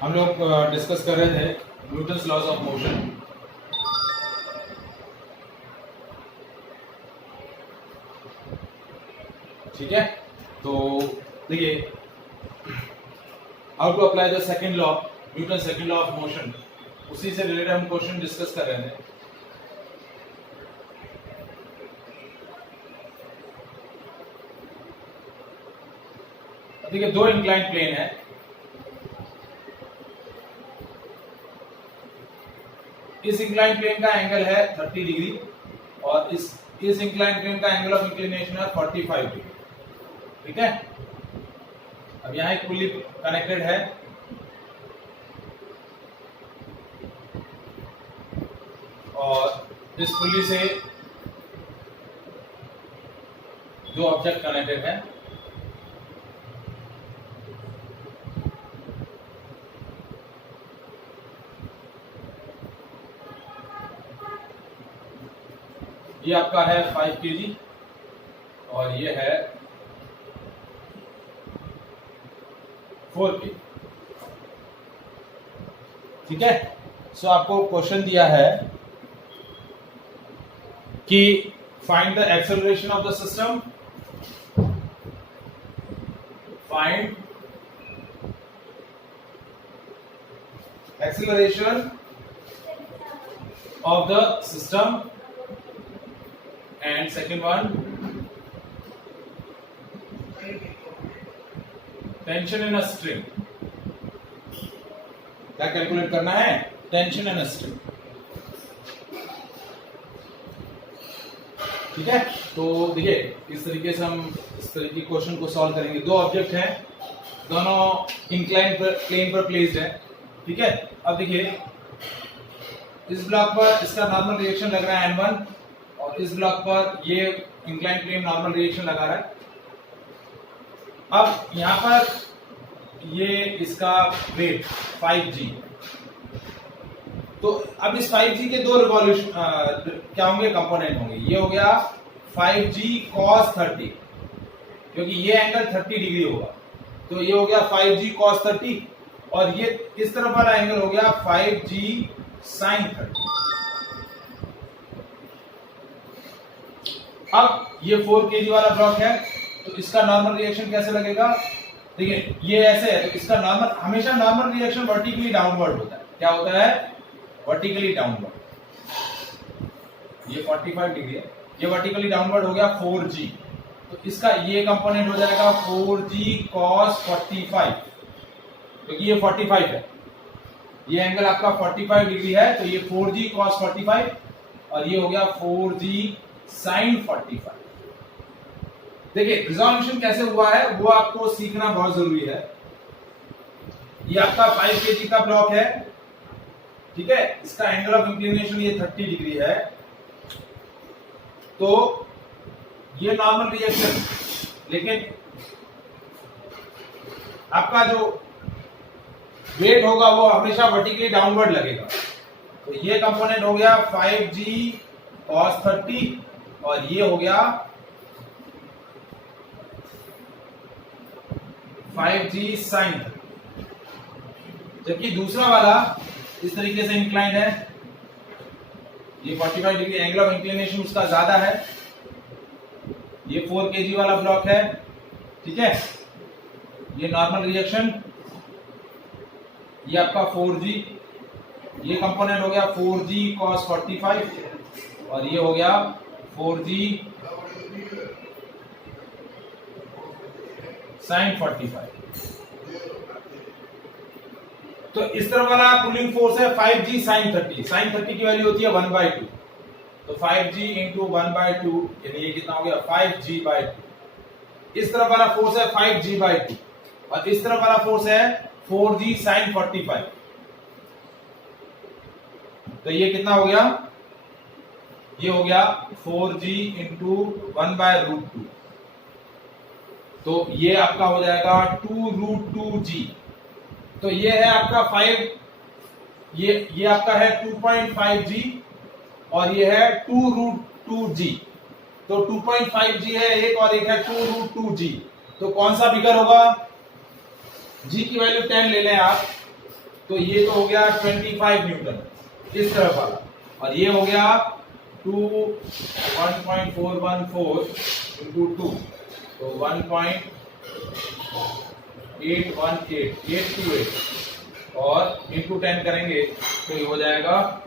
हम लोग डिस्कस कर रहे थे न्यूटन्स लॉज ऑफ मोशन। ठीक है, तो देखिए how to apply the second law, Newton second law of motion, उसी से रिलेटेड हम क्वेश्चन डिस्कस कर रहे थे। देखिए दो इंक्लाइन प्लेन है, इस इंक्लाइन प्लेन का एंगल है 30 डिग्री और इस इंक्लाइन प्लेन का एंगल ऑफ इंक्लिनेशन है 45 डिग्री। ठीक है, अब यहां एक पुली कनेक्टेड है और इस पुली से दो ऑब्जेक्ट कनेक्टेड है। ये आपका है 5 kg और ये है 4 kg। ठीक है, सो आपको क्वेश्चन दिया है कि find the acceleration of the system, find acceleration of the system and second one tension in a string। क्या कैलकुलेट करना है? Tension in a string. ठीक है, तो देखिए इस तरीके से हम इस तरह की क्वेश्चन को सॉल्व करेंगे। दो ऑब्जेक्ट हैं, दोनों इंक्लाइन प्लेन पर प्लेस्ड है। ठीक है, अब देखिए इस ब्लॉक पर इसका नॉर्मल रिएक्शन लग रहा है n1 और इस ब्लॉक पर ये इंक्लाइन प्लेन नॉर्मल रिएक्शन लगा रहा है। अब यहां पर ये इसका वेट 5g, तो अब इस 5g के दो रिवॉल्यूशन क्या होंगे, कंपोनेंट होंगे। ये हो गया 5g cos 30, क्योंकि ये एंगल 30 डिग्री होगा, तो ये हो गया 5g cos 30 और ये इस तरफ वाला एंगल हो गया 5g sin 30। अब ये 4 kg वाला ब्लॉक है, तो इसका नॉर्मल रिएक्शन कैसे लगेगा? देखिए ये ऐसे है, तो इसका नॉर्मल, हमेशा नॉर्मल रिएक्शन वर्टिकली डाउनवर्ड होता है। क्या होता है? Vertically downward. ये 45 डिग्री है, ये वर्टिकली डाउनवर्ड हो गया 4g, तो इसका ये कंपोनेंट हो जाएगा 4g cos 45, क्योंकि ये 45 है, ये एंगल आपका 45 डिग्री है, तो ये 4g cos 45 और ये हो गया 4g sin 45। देखिए रिजोल्यूशन कैसे हुआ है वो आपको सीखना बहुत जरूरी है। ये आपका 5 kg का ब्लॉक है, ठीक है, इसका एंगल ऑफ इंक्लिनेशन ये 30 डिग्री है, तो ये नॉर्मल रिएक्शन, लेकिन आपका जो वेट होगा वो हमेशा वर्टिकली डाउनवर्ड लगेगा। तो ये कंपोनेंट हो गया 5g cos 30 और ये हो गया 5g sin 30, जबकि दूसरा वाला इस तरीके से इंक्लाइंड है, ये 45 डिग्री एंगल ऑफ इंक्लिनेशन उसका ज्यादा है, ये 4 kg वाला ब्लॉक है। ठीक है, ये नॉर्मल रिएक्शन, ये आपका 4g, ये कंपोनेंट हो गया 4g cos 45 और ये हो गया 4g sin 45। तो इस तरह वाला पुलिंग फोर्स है 5g sin 30। sin 30 की वैल्यू होती है 1/2, तो 5g इंटू 1/2 यानी ये कितना हो गया 5g/2। इस तरफ वाला फोर्स है 5g/2 और इस तरफ वाला फोर्स है 4g sin 45, तो ये कितना हो गया? ये हो गया 4g इंटू 1/√2, तो ये आपका हो जाएगा 2√2g। तो ये है आपका 5, ये आपका है 2.5g और ये है 2√2g, तो 2.5g है एक और एक है 2√2g, तो कौन सा बिगर होगा? g की वैल्यू 10 ले लें आप, तो ये तो हो गया 25 न्यूटन इस तरफ वाला, और ये हो गया 1.414 इंटू 2, तो 1.818 और इंटू 10 करेंगे तो ये हो जाएगा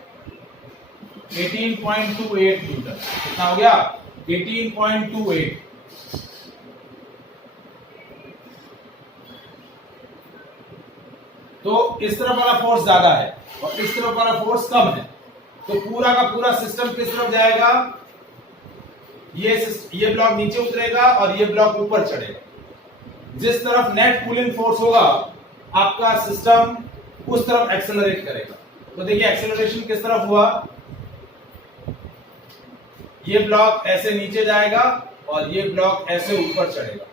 18.28 न्यूटन। कितना हो गया? 18.28। तो इस तरफ वाला फोर्स ज्यादा है और इस तरफ वाला फोर्स कम है, तो पूरा का पूरा सिस्टम किस तरफ जाएगा? ये ब्लॉक नीचे उतरेगा और ये ब्लॉक ऊपर चढ़ेगा। जिस तरफ नेट पुलिंग फोर्स होगा आपका सिस्टम उस तरफ एक्सेलरेट करेगा। तो देखिए एक्सेलरेशन किस तरफ हुआ, ये ब्लॉक ऐसे नीचे जाएगा और ये ब्लॉक ऐसे ऊपर चढ़ेगा।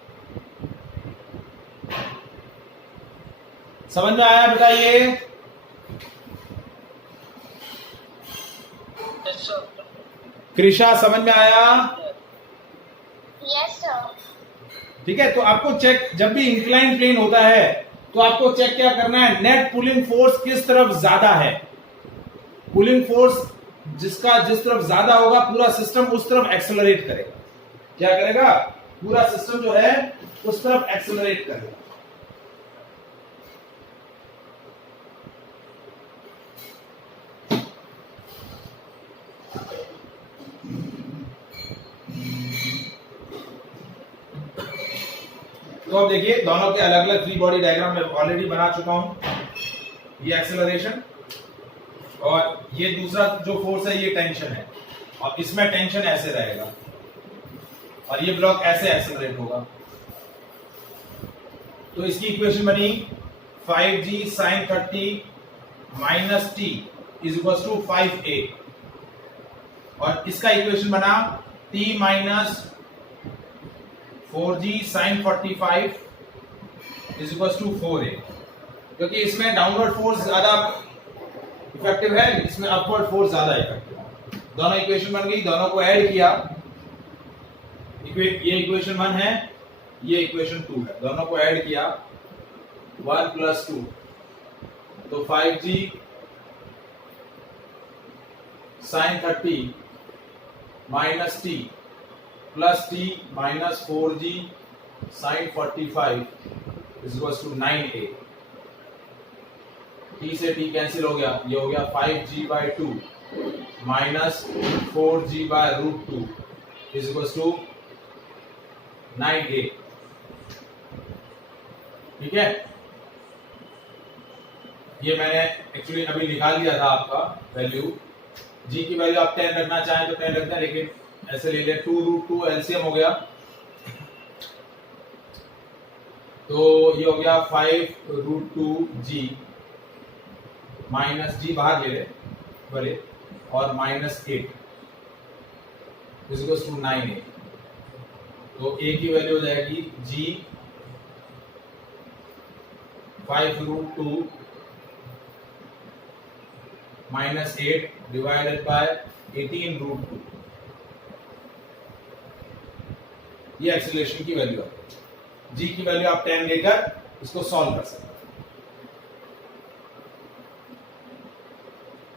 समझ में आया बेटा? ये कृषा समझ में आया? Yes sir. ठीक है, तो आपको चेक, जब भी इंक्लाइन प्लेन होता है तो आपको चेक क्या करना है, नेट पुलिंग फोर्स किस तरफ ज्यादा है। पुलिंग फोर्स जिस तरफ ज्यादा होगा पूरा सिस्टम उस तरफ एक्सेलरेट करेगा। क्या करेगा? पूरा सिस्टम जो है उस तरफ एक्सेलरेट करेगा। तो अब देखिए दोनों के अलग अलग फ्री बॉडी डायग्राम मैं ऑलरेडी बना चुका हूं। ये एक्सेलरेशन और ये दूसरा जो फोर्स है ये टेंशन है, और इसमें टेंशन ऐसे रहेगा और ये ब्लॉक ऐसे एक्सेलरेट होगा। तो इसकी इक्वेशन बनी 5g sin 30 minus T is equal to 5a, और इसका इक्वेशन बना t minus 4g sin 45 is equal to 4a, क्योंकि इसमें डाउनवर्ड फोर्स ज्यादा इफेक्टिव है, इसमें अपवर्ड फोर्स ज्यादा इफेक्टिव है। दोनों इक्वेशन बन गई, दोनों को ऐड किया, ये इक्वेशन 1 है, ये इक्वेशन 2 है, दोनों को ऐड किया 1 प्लस 2, तो 5g sin 30 minus T plus T minus 4g sin 45 is equal to 9a। t से t कैंसिल हो गया, ये हो गया 5g/2 minus 4g/√2 is equal to 9a। ठीक है, ये मैंने एक्चुअली अभी निकाल दिया था आपका वैल्यू। g की वैल्यू आप 10 रखना चाहें तो 10 रखते हैं, लेकिन ऐसे ले लें 2√2 एलसीएम हो गया, तो ये हो गया 5√2g माइनस g बाहर ले ले बड़े और minus 8 is equal to 9a। तो a की वैल्यू हो जाएगी g 5√2 माइनस 8 डिवाइडेड बाय 18√2। ये एक्सीलरेशन की वैल्यू है। g की वैल्यू आप 10 लेकर इसको सॉल्व कर सकते हैं।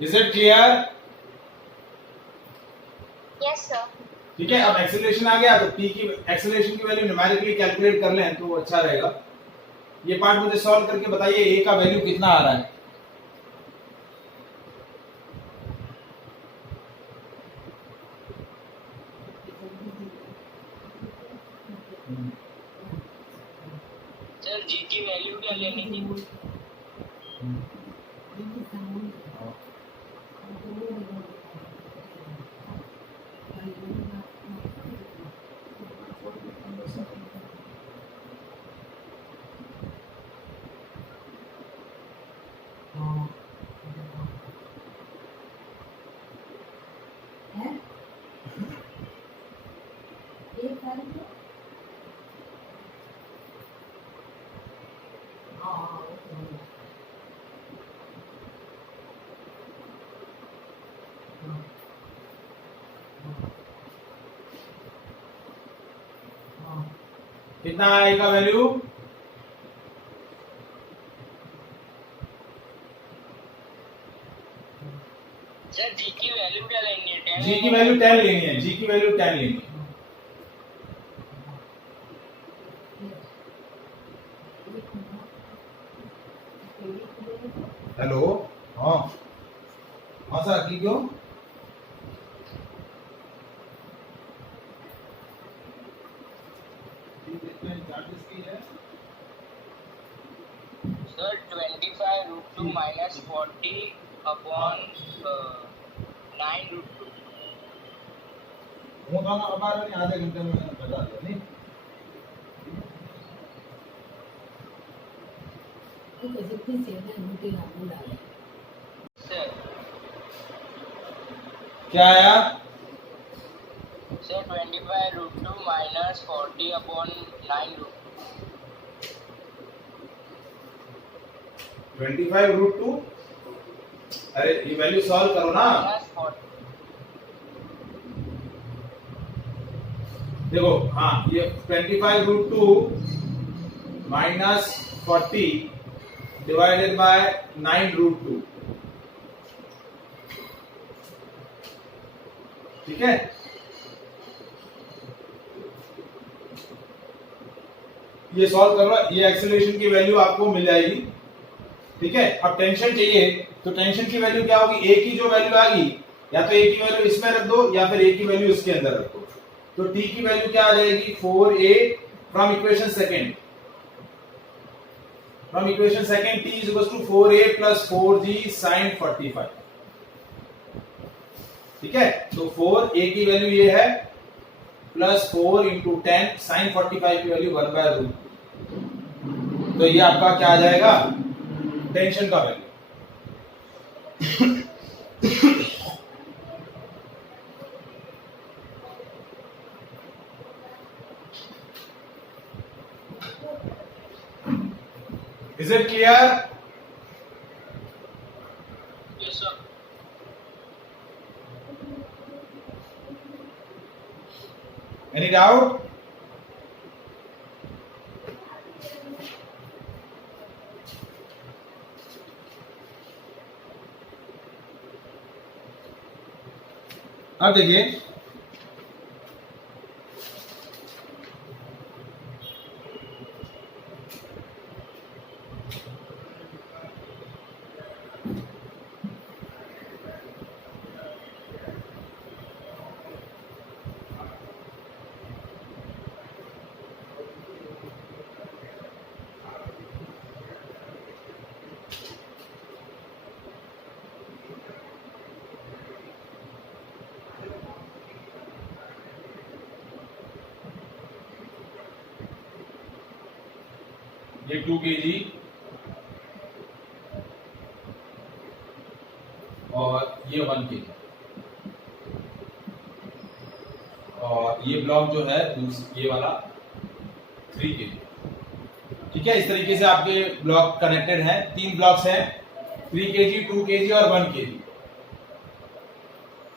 Is it clear? Yes sir. ठीक है, अब एक्सीलरेशन आ गया तो p की एक्सीलरेशन की वैल्यू न्यूमेरिकली कैलकुलेट कर लें तो अच्छा रहेगा। ये पार्ट मुझे सॉल्व करके बताइए a का वैल्यू कितना आ रहा है। सर जी की वैल्यू क्या लेनी थी? कितना आएगा वैल्यू? जी की वैल्यू 10 लेनी है, जी की वैल्यू 10 लेनी है। हेलो, हाँ हाँ सर, की क्यों? चार्जेस की है सर 25√2 माइनस 40 अपॉन 9√2। હું તો અમારે આધે ઘંटे में बता दिया नहीं। सर क्या आया? Sir 25√2 minus 40 upon 9√2। 25√2, अरे ये वैल्यू सॉल्व करो ना। माइनस 40। देखो हाँ, ये 25√2 माइनस 40 डिवाइडेड बाय 9√2, ठीक है। ये सॉल्व करो, ये एक्सेलरेशन की वैल्यू आपको मिल जाएगी, ठीक है। अब टेंशन चाहिए, तो टेंशन की वैल्यू क्या होगी? ए की जो वैल्यू आएगी, या तो ए की वैल्यू इसमें रख दो या फिर ए की वैल्यू इसके अंदर रख दो। तो टी की वैल्यू क्या आ जाएगी? 4a from equation second, from equation second t is equal to 4a plus 4g sin 45, ठीक है। तो 4a की वैल्यू ये है प्लस 4 इंटू 10 साइन 45 की वैल्यू 1/√। तो ये आपका क्या आ जाएगा? टेंशन का value. Is it clear? Yes sir. Any doubt? अब देखिए, ये 2 kg और ये 1 kg, और ये ब्लॉक जो है ये वाला 3 kg, ठीक है। इस तरीके से आपके ब्लॉक कनेक्टेड हैं, 3 ब्लॉक्स हैं, 3 kg, 2 kg और 1 kg।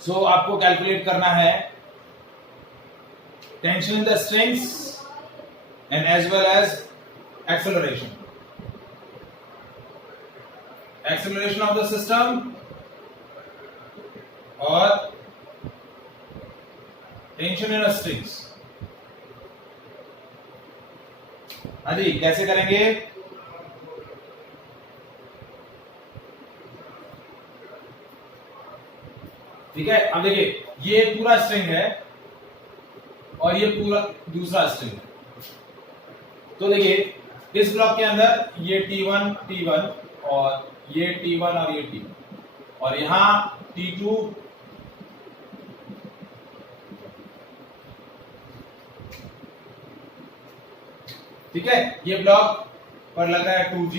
सो आपको कैलकुलेट करना है tension in the strings and as well as acceleration of the system और tension in a strings। हाँ जी, कैसे करेंगे? ठीक है। अब देखिए, ये पूरा स्ट्रिंग है और ये पूरा दूसरा स्ट्रिंग है। तो देखिए, इस ब्लॉक के अंदर ये T1 और ये T1 और ये T1 और यहां T2, ठीक है। ये ब्लॉक पर लग रहा है 2G,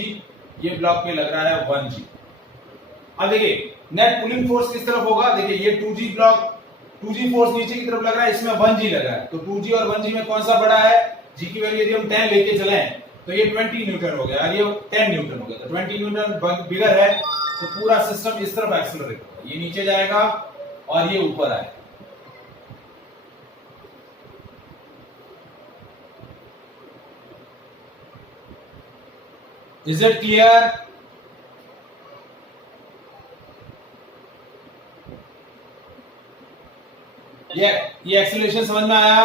ये ब्लॉक पे लग रहा है 1G। अब देखिए, नेट पुलिंग फोर्स किस तरफ होगा? देखिए, ये 2G ब्लॉक, 2G फोर्स नीचे की तरफ लग रहा है, इसमें 1G लग रहा है। तो 2G और 1G में कौन सा बड़ा है? G की वैल्यू यदि हम 10 लेके चले तो ये 20 न्यूटन हो गया और ये 10 न्यूटन हो गया। तो 20 न्यूटन बिगर है, तो पूरा सिस्टम इस तरफ एक्सेलरेट होगा, ये नीचे जाएगा और ये ऊपर आएगा। Is it clear? ये एक्सेलरेशन समझ में आया।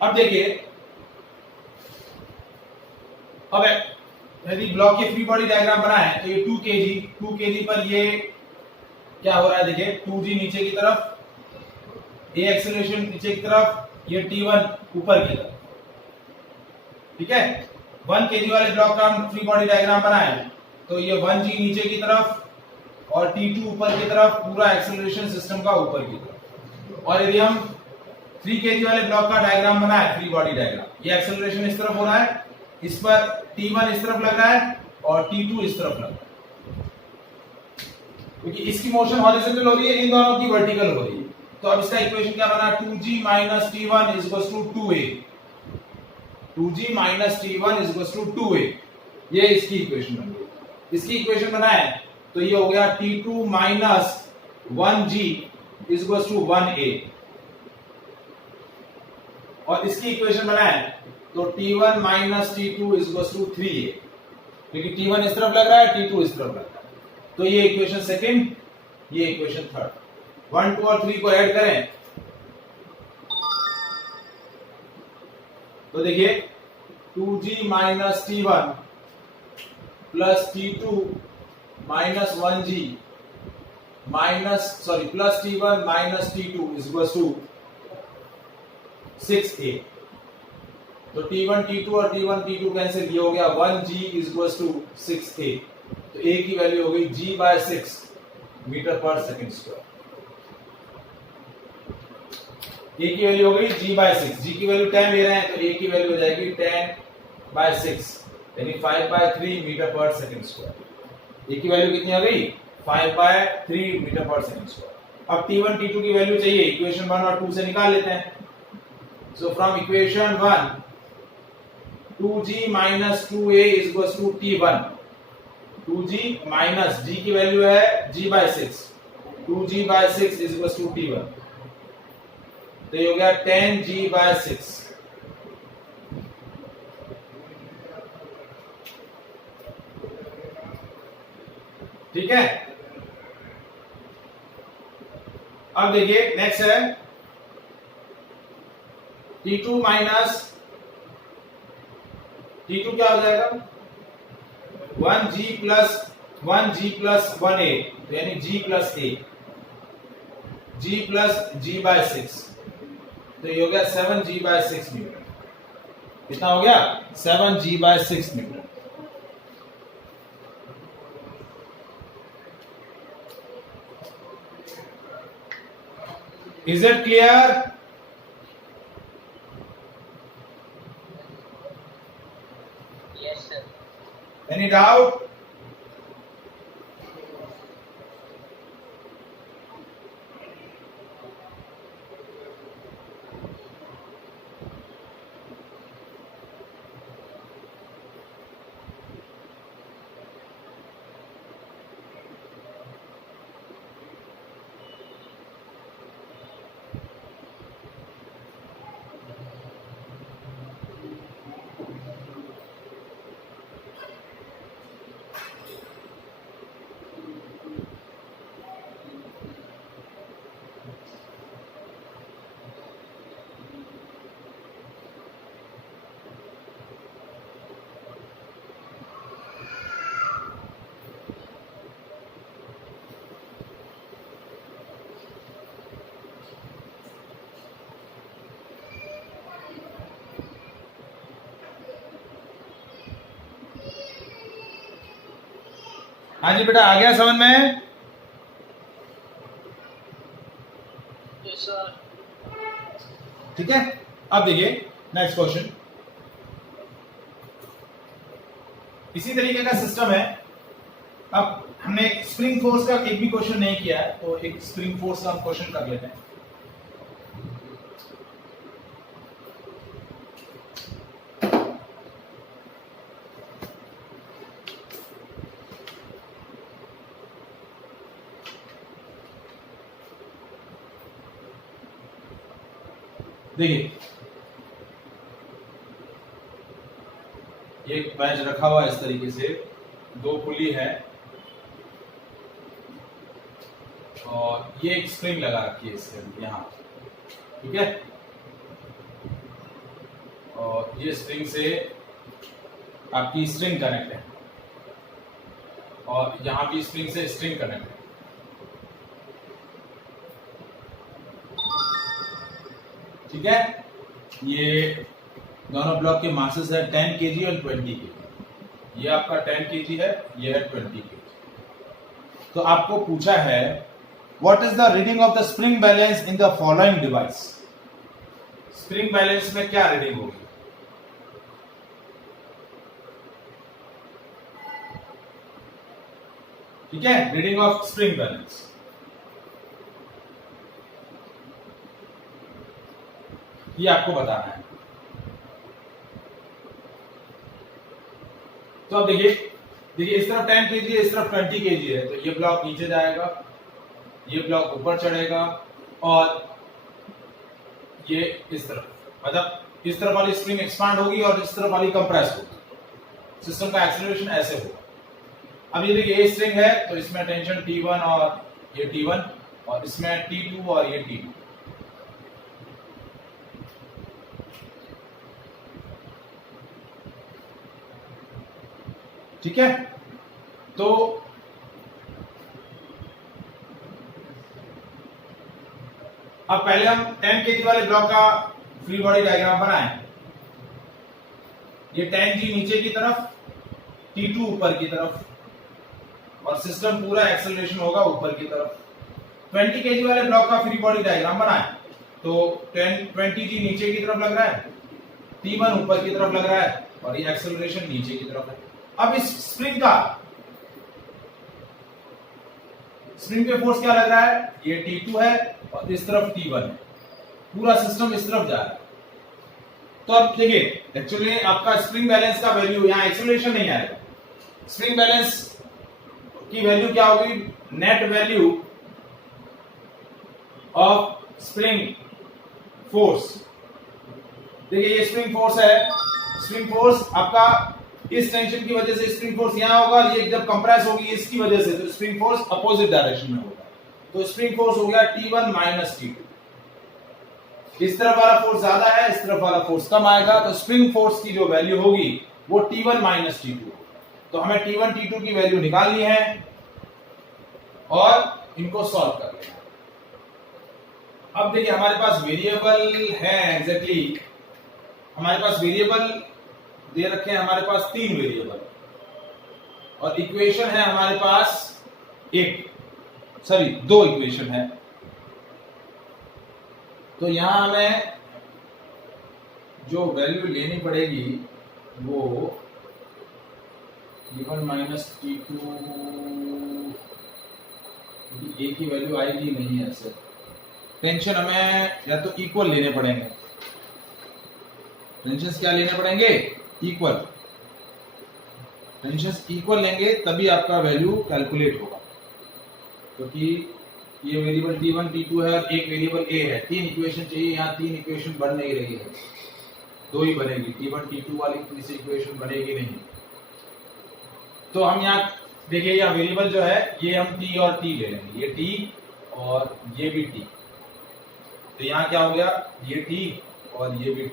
अब देखिए, अब यदि ब्लॉक के फ्री बॉडी डायग्राम बना है तो ये 2 kg पर ये क्या हो रहा है, देखिए 2g नीचे की तरफ, ये एक्सेलरेशन नीचे की तरफ, ये T1 ऊपर की तरफ, ठीक है। 1 kg वाले ब्लॉक का हम फ्री बॉडी डायग्राम बनाए तो ये 1g नीचे की तरफ और T2 ऊपर की तरफ, पूरा एक्सेलरेशन सिस्टम का ऊपर की तरफ। और यदि हम 3 kg वाले ब्लॉक का डायग्राम बनाए, फ्री बॉडी डायग्राम, ये एक्सेलरेशन इस तरफ हो रहा है, इस पर T1 इस तरफ लग रहा है और T2 इस तरफ लग रहा है, क्योंकि इसकी मोशन हॉरिजॉन्टल हो रही है, इन दोनों की वर्टिकल हो रही है। तो अब इसका इक्वेशन क्या बना, 2g minus T1 is equals to 2a, 2g minus T1 is equals to 2a, ये इसकी इक्वेशन बन गई। इसकी इक्वेशन बनाए तो ये हो गया T2 minus 1g is equals to 1a, और इसकी इक्वेशन बनाए तो T1 minus T2 is equals to 3a, क्योंकि T1 इस तरफ लग रहा है, T2 इस तरफ लग रहा है। तो ये इक्वेशन सेकंड, ये इक्वेशन थर्ड, 1, 2 और 3 को ऐड करें तो देखिए 2g minus T1 plus T2 minus 1g plus T1 minus T2 is equals to 6a। तो T1 T2 और T1 T2 कैंसिल, ये हो गया 1g is equals to 6a। तो a की वैल्यू हो गई g/6 मीटर पर सेकंड स्क्वायर। a की वैल्यू हो गई g/6, g की वैल्यू 10 ले रहे हैं तो a की वैल्यू हो जाएगी 10/6 यानी 5/3 मीटर पर सेकंड स्क्वायर। a की वैल्यू कितनी आ गई, 5/3 मीटर पर सेकंड स्क्वायर। अब T1 T2 की वैल्यू चाहिए, इक्वेशन 1 और 2 से निकाल लेते हैं। So from equation 1 2g minus 2a is equals to T1, 2g minus g की वैल्यू है g/6, 2g/6 is equals to T1, तो ये हो गया 10g/6। ठीक है। अब देखिए नेक्स्ट है T2 माइनस T2 क्या हो जाएगा, 1g plus 1a, यानी g plus a, g plus g/6, तो ये हो गया 7g/6 मीटर। कितना हो गया, 7g/6 metre. Is it clear? Yes, sir. Any doubt? हाँ जी बेटा, आ गया समझ में? Yes, sir. ठीक है। अब देखिए नेक्स्ट क्वेश्चन, इसी तरीके का सिस्टम है। अब हमने स्प्रिंग फोर्स का एक भी क्वेश्चन नहीं किया है, तो एक स्प्रिंग फोर्स का हम क्वेश्चन कर लेते हैं। देखिए एक बेंच रखा हुआ है इस तरीके से, दो पुली है, और ये एक स्प्रिंग लगा रखी है इसके अंदर यहाँ, ठीक है। और ये स्प्रिंग से आपकी स्ट्रिंग कनेक्ट है और यहाँ भी स्प्रिंग से स्ट्रिंग कनेक्ट है, ठीक है। ये दोनों ब्लॉक के मासेस है 10 kg और 20 kg। ये आपका 10 kg है, ये है 20 kg। तो आपको पूछा है what is the reading of the spring balance in the following device. Spring balance में क्या रीडिंग होगी? ठीक है, रीडिंग ऑफ स्प्रिंग बैलेंस। ये आपको बताना है। तो अब देखिए इस तरफ 10 kg है, इस तरफ 20 kg है, तो ये ब्लॉक नीचे जाएगा, ये ब्लॉक ऊपर चढ़ेगा और ये इस तरफ, मतलब इस तरफ वाली स्प्रिंग एक्सपांड होगी और इस तरफ वाली कंप्रेस होगी। सिस्टम का एक्सेलरेशन ऐसे होगा। अब ये देखिए ये स्ट्रिंग है तो इसमें टेंशन T1 और ये T1 और इसमें T2 और ये T2, ठीक है। तो अब पहले हम 10 kg वाले ब्लॉक का फ्री बॉडी डायग्राम बनाएं। ये 10G नीचे की तरफ, T2 ऊपर की तरफ और सिस्टम पूरा एक्सेलरेशन होगा ऊपर की तरफ। 20 kg वाले ब्लॉक का फ्री बॉडी डायग्राम बनाएं। तो 20G नीचे की तरफ लग रहा है, T1 ऊपर की तरफ लग रहा है और ये एक्सेलरेशन नीचे की तरफ है। अब इस स्प्रिंग पे फोर्स क्या लग रहा है? ये T2 है और इस तरफ T1 है, पूरा सिस्टम इस तरफ जा रहा है। तो अब देखिए एक्चुअली आपका स्प्रिंग बैलेंस का वैल्यू, यहां एक्सेलरेशन नहीं आएगा। स्प्रिंग बैलेंस की वैल्यू क्या होगी? Net value of spring force. देखिए ये स्प्रिंग फोर्स है, स्प्रिंग फोर्स आपका इस टेंशन की वजह से स्प्रिंग फोर्स यहां होगा, ये जब कंप्रेस होगी इसकी वजह से, तो स्प्रिंग फोर्स अपोजिट डायरेक्शन में होगा। तो स्प्रिंग फोर्स हो गया T1 माइनस T2। इस तरफ वाला फोर्स ज्यादा है, इस तरफ वाला फोर्स कम आएगा, तो स्प्रिंग फोर्स की जो वैल्यू होगी वो T1 माइनस T2। तो हमें T1 T2 की वैल्यू निकालनी है और इनको सॉल्व कर लेना। अब देखिए हमारे पास वेरिएबल है, एग्जैक्टली हमारे पास वेरिएबल दे रखे हैं, हमारे पास 3 वेरिएबल और इक्वेशन है हमारे पास 2 इक्वेशन है। तो यहां हमें जो वैल्यू लेनी पड़ेगी वो T1 माइनस T2, ए की वैल्यू आएगी नहीं ऐसे। टेंशन हमें या तो इक्वल लेने पड़ेंगे, टेंशन क्या लेने पड़ेंगे? इक्वल। टेंशन इक्वल लेंगे तभी आपका वैल्यू कैलकुलेट होगा, क्योंकि ये वेरिएबल T1 T2 है और एक वेरिएबल A है। 3 इक्वेशन चाहिए, यहाँ 3 इक्वेशन बन नहीं रही है, 2 ही बनेगी। T1 T2 वाली तीसरी इक्वेशन बनेगी नहीं। तो हम यहाँ देखिए यहाँ वेरिएबल जो है ये हम T और T ले लेंगे, ये T और ये भी T। तो यहाँ क्या हो गया? ये T और ये भी T।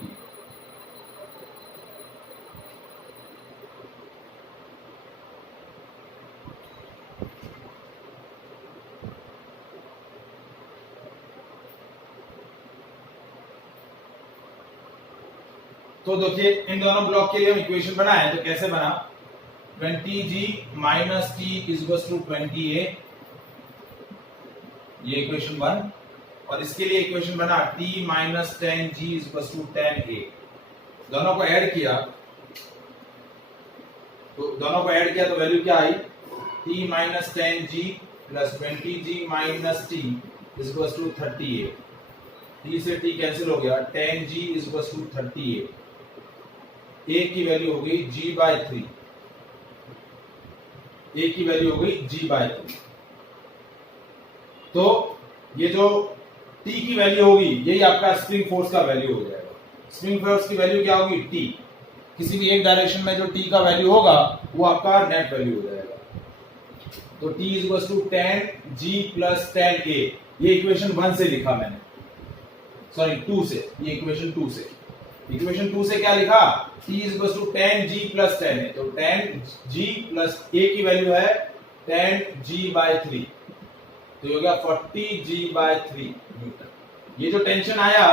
तो देखिए इन दोनों ब्लॉक के लिए हम इक्वेशन बनाए, तो कैसे बना? 20G minus T equals to 20A, ये इक्वेशन 1। और इसके लिए इक्वेशन बना T minus 10G equals to 10A। दोनों को ऐड किया तो वैल्यू क्या आई? T minus 10G plus 20G minus T equals to 30A। T से T कैंसिल हो गया, 10G equals to 30A। A की वैल्यू हो गई G/3, A की वैल्यू हो गई G/3। तो ये जो T की वैल्यू होगी यही आपका स्प्रिंग फोर्स का वैल्यू हो जाएगा। स्प्रिंग फोर्स की वैल्यू क्या होगी? T। किसी भी एक डायरेक्शन में जो T का वैल्यू होगा वो आपका नेट वैल्यू हो जाएगा। तो T is equal to 10G plus 10A। ये इक्वेशन 1 से लिखा मैंने, सॉरी 2 से, ये इक्वेशन 2 से। इक्वेशन 2 से क्या लिखा? T is equal to 10G plus 10A। तो 10G प्लस A की वैल्यू है 10G/3, तो ये हो गया 40G/3 न्यूटन। ये जो टेंशन आया,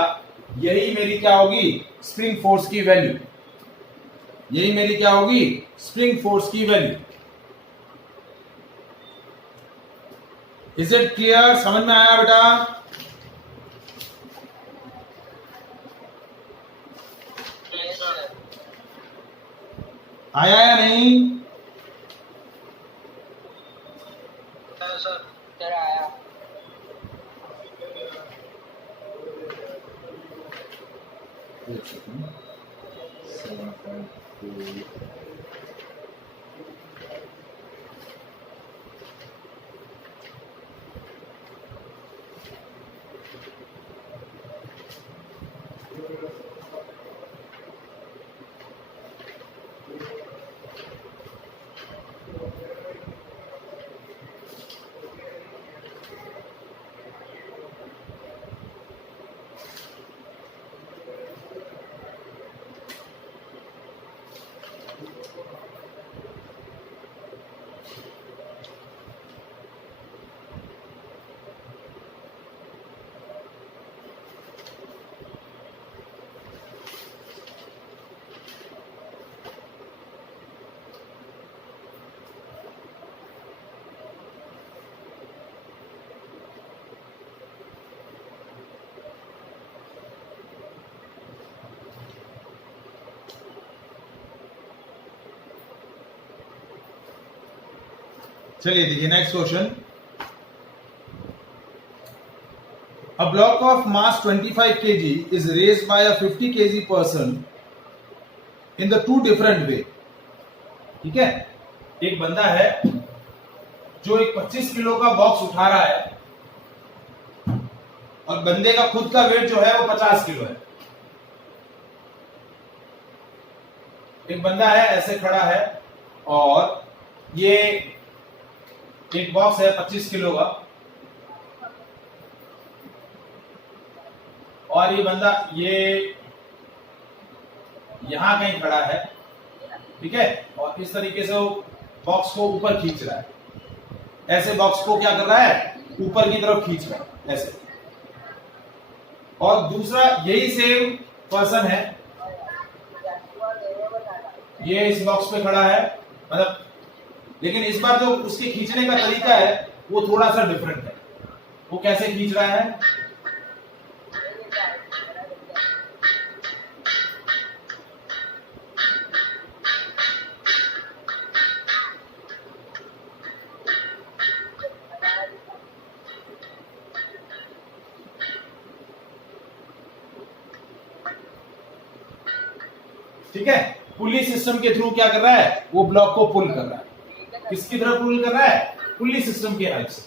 यही मेरी क्या होगी? स्प्रिंग फोर्स की वैल्यू। यही मेरी क्या होगी? स्प्रिंग फोर्स की वैल्यू। Is it clear? समझ में आया बेटा? आया या नहीं? सर आया। चलिए देखिए next question. A block of mass 25 kg is raised by a 50 kg person in the two different way। ठीक है, एक बंदा है जो एक 25 किलो का बॉक्स उठा रहा है और बंदे का खुद का वेट जो है वो 50 किलो है। एक बंदा है ऐसे खड़ा है और ये एक बॉक्स है 25 किलो का और ये बंदा ये यहां कहीं खड़ा है, ठीक है, और इस तरीके से वो बॉक्स को ऊपर खींच रहा है। ऐसे बॉक्स को क्या कर रहा है? ऊपर की तरफ खींच रहा है ऐसे। और दूसरा यही सेम पर्सन है, ये इस बॉक्स पे खड़ा है, मतलब लेकिन इस बार जो उसके खींचने का तरीका है वो थोड़ा सा डिफरेंट है। वो कैसे खींच रहा है? ठीक है, पुली सिस्टम के थ्रू क्या कर रहा है? वो ब्लॉक को पुल कर रहा है। किसकी तरफ पुल कर रहा है? पुली सिस्टम के हेल्प से।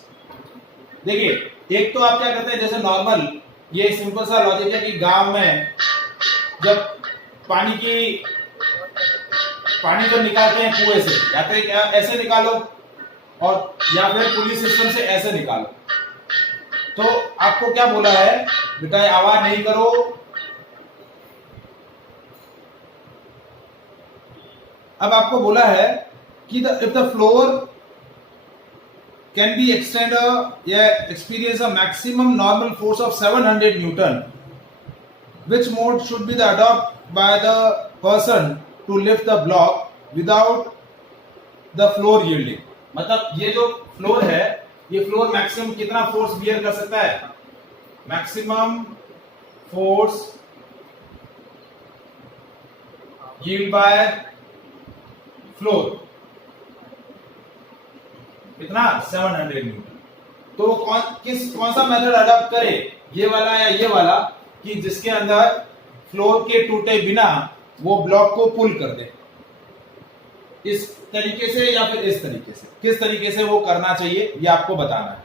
देखिए, एक तो आप क्या करते हैं, जैसे नॉर्मल ये सिंपल सा लॉजिक है कि गांव में जब पानी जब निकालते हैं कुएं से, या तो क्या ऐसे निकालो और या फिर पुली सिस्टम से ऐसे निकालो। तो आपको क्या बोला है बेटा? आवाज नहीं करो। अब आपको बोला है कि if the floor can be experience a maximum normal force of 700 Newton, which mode should be the adopted by the person to lift the block without the floor yielding। मतलब ये जो फ्लोर है, ये फ्लोर मैक्सिमम कितना force beer कर सकता है? Maximum force yield by floor कितना? 700 न्यूटन। तो कौन सा मेथड अडॉप्ट करे, ये वाला या ये वाला, कि जिसके अंदर फ्लोर के टूटे बिना वो ब्लॉक को पुल कर दे? इस तरीके से या फिर इस तरीके से? किस तरीके से वो करना चाहिए ये आपको बताना है।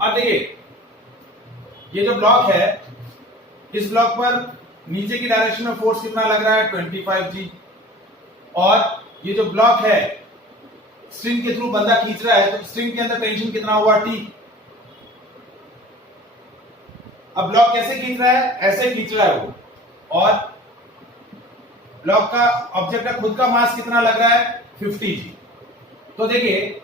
अब देखिए, ये जो ब्लॉक है, इस ब्लॉक पर नीचे की डायरेक्शन में फोर्स कितना लग रहा है? 25G। और ये जो ब्लॉक है स्ट्रिंग के थ्रू बंदा खींच रहा है, तो स्ट्रिंग के अंदर टेंशन कितना हुआ, T। अब ब्लॉक कैसे खींच रहा है, ऐसे खींच रहा है वो, और ब्लॉक का ऑब्जेक्ट का खुद का मास कितना लग रहा है, 50 G। तो देखिए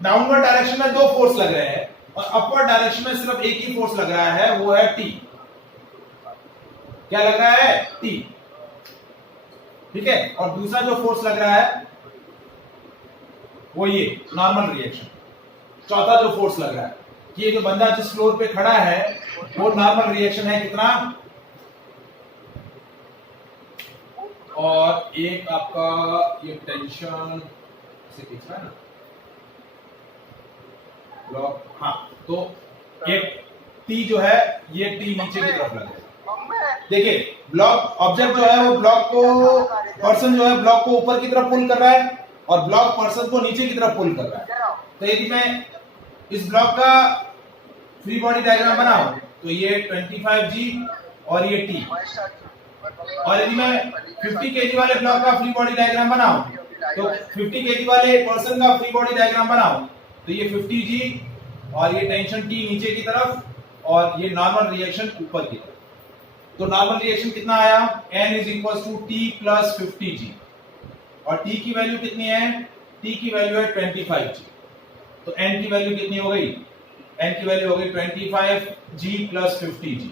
डाउनवर्ड डायरेक्शन में दो फोर्स लग रहे हैं और अपवर्ड डायरेक्शन में सिर्फ एक ही फोर्स लग रहा है, वो है T। क्या लग रहा है, T। ठीक है, और दूसरा जो फोर्स लग रहा है वो ये नॉर्मल रिएक्शन। चौथा जो फोर्स लग रहा है कि ये जो बंदा जिस फ्लोर पे खड़ा है वो नॉर्मल रिएक्शन है कितना, और एक आपका ये टेंशन से खींच रहा है ना ब्लॉक, हाँ, तो एक T जो है ये T नीचे की तरफ लग रहा है। देखिए ब्लॉक ऑब्जेक्ट जो है वो ब्लॉक को, पर्सन जो है ब्लॉक को ऊपर की तरफ पुल कर रहा है और ब्लॉक पर्सन को नीचे की तरफ पुल कर रहा है। तो यदि मैं इस ब्लॉक का फ्री बॉडी डायग्राम बनाऊं तो ये 25G और ये T, और यदि मैं 50 kg वाले ब्लॉक का फ्री बॉडी डायग्राम बनाऊं तो 50 kg वाले पर्सन का फ्री बॉडी डायग्राम बनाऊं तो ये 50G और ये टेंशन T नीचे की तरफ और ये नॉर्मल रिएक्शन ऊपर की तरफ। तो नॉर्मल रिएक्शन कितना आया, N is equal to T plus 50G, और T की वैल्यू कितनी है, T की वैल्यू है 25G। तो N की वैल्यू कितनी हो गई, N की वैल्यू हो गई 25G प्लस 50G।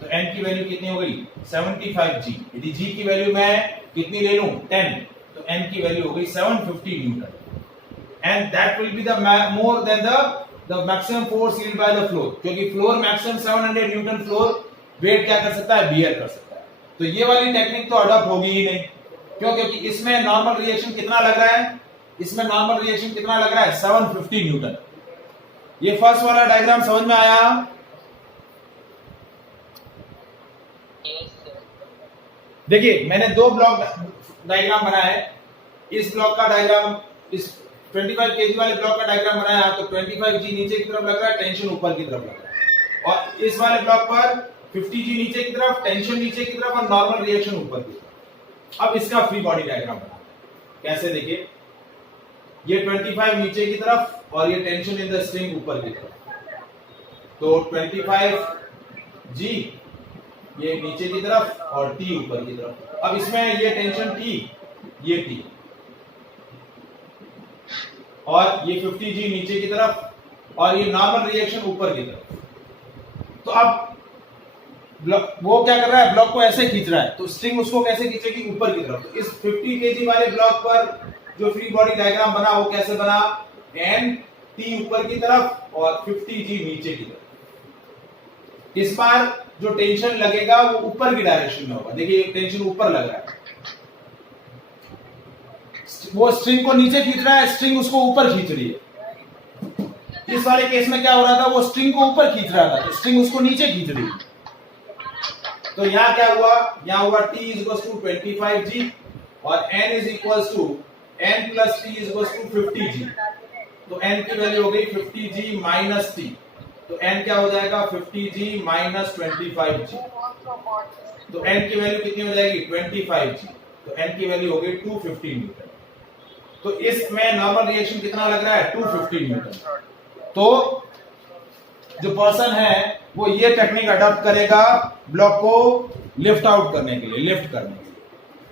तो N की वैल्यू कितनी हो गई, 75G। यदि G की वैल्यू मैं कितनी ले लूं, 10, तो N की वैल्यू हो गई 750 newton, and that will be the more than the maximum force yield by the floor, क्योंकि floor maximum 700 newton floor weight क्या कर सकता है, बियर कर सकता है। तो ये वाली टेक्निक तो अडॉप्ट होगी ही नहीं, क्यों, क्योंकि इसमें नॉर्मल रिएक्शन कितना लग रहा है, इसमें नॉर्मल रिएक्शन कितना लग रहा है, 750 न्यूटन। ये फर्स्ट वाला डायग्राम समझ में आया, देखिए मैंने दो ब्लॉक डायग्राम बनाया है। इस ब्लॉक का डायग्राम, इस 25 kg वाले ब्लॉक का डायग्राम बनाया तो 25G नीचे की तरफ लग रहा है, टेंशन ऊपर की तरफ लग रहा है, और इस वाले ब्लॉक पर 50G नीचे की तरफ, टेंशन नीचे की तरफ और नॉर्मल रिएक्शन ऊपर की तरफ। अब इसका फ्री बॉडी डायग्राम बनाते हैं, कैसे, देखिए ये 25 नीचे की तरफ और ये टेंशन इन द स्ट्रिंग ऊपर की तरफ। तो 25G ये नीचे की तरफ और T ऊपर की तरफ। अब इसमें ये टेंशन T, ये T, और ये 50G नीचे की तरफ और ये नॉर्मल रिएक्शन ऊपर की तरफ। तो अब वो क्या कर रहा है, ब्लॉक को ऐसे खींच रहा है, तो स्ट्रिंग उसको कैसे खींचेगी, ऊपर की तरफ। तो इस 50 kg वाले ब्लॉक पर जो फ्री बॉडी डायग्राम बना वो कैसे बना, N T ऊपर की तरफ और 50G नीचे की तरफ। इस बार जो टेंशन लगेगा वो ऊपर की डायरेक्शन में होगा, देखिए टेंशन ऊपर लग रहा है, वो स्ट्रिंग को नीचे खींच रहा है, स्ट्रिंग उसको ऊपर खींच रही है। इस वाले केस में क्या हो रहा था, वो स्ट्रिंग को ऊपर खींच रहा था, तो स्ट्रिंग उसको नीचे खींच रही है। तो यहाँ क्या हुआ, यहाँ हुआ T is equal to 25G और N is equal to N plus T is equal to 50G। तो N की वैल्यू हो गई 50G माइनस T, तो N क्या हो जाएगा, 50G माइनस 25G। तो N की वैल्यू कितनी हो जाएगी, 25G, तो N की वैल्यू हो गई 250 न्यूटन। तो इसमें नॉर्मल रिएक्शन कितना लग रहा है, 250 न्यूटन। तो जो पर्सन है वो ये टेक्निक अडॉप्ट करेगा ब्लॉक को लिफ्ट आउट करने के लिए, लिफ्ट करने के लिए।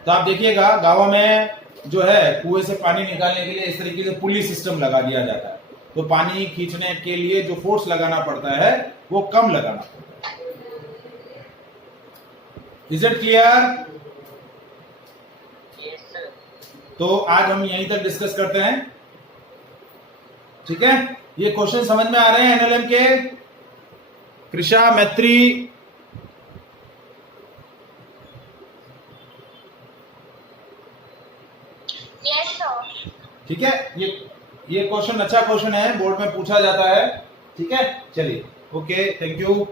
तो आप देखिएगा गांवों में जो है कुएं से पानी निकालने के लिए इस तरीके से पुली सिस्टम लगा दिया जाता है, तो पानी खींचने के लिए जो फोर्स लगाना पड़ता है वो कम लगाना पड़ता है। Is it clear? तो आज हम यहीं तक डिस्कस करते हैं, ठीक है। ये क्वेश्चन समझ में आ रहे हैं एनएलएम के? कृषा, मैत्री, यस सर। ठीक है। ये क्वेश्चन अच्छा क्वेश्चन है, बोर्ड में पूछा जाता है, ठीक है। चलिए, ओके, थैंक यू।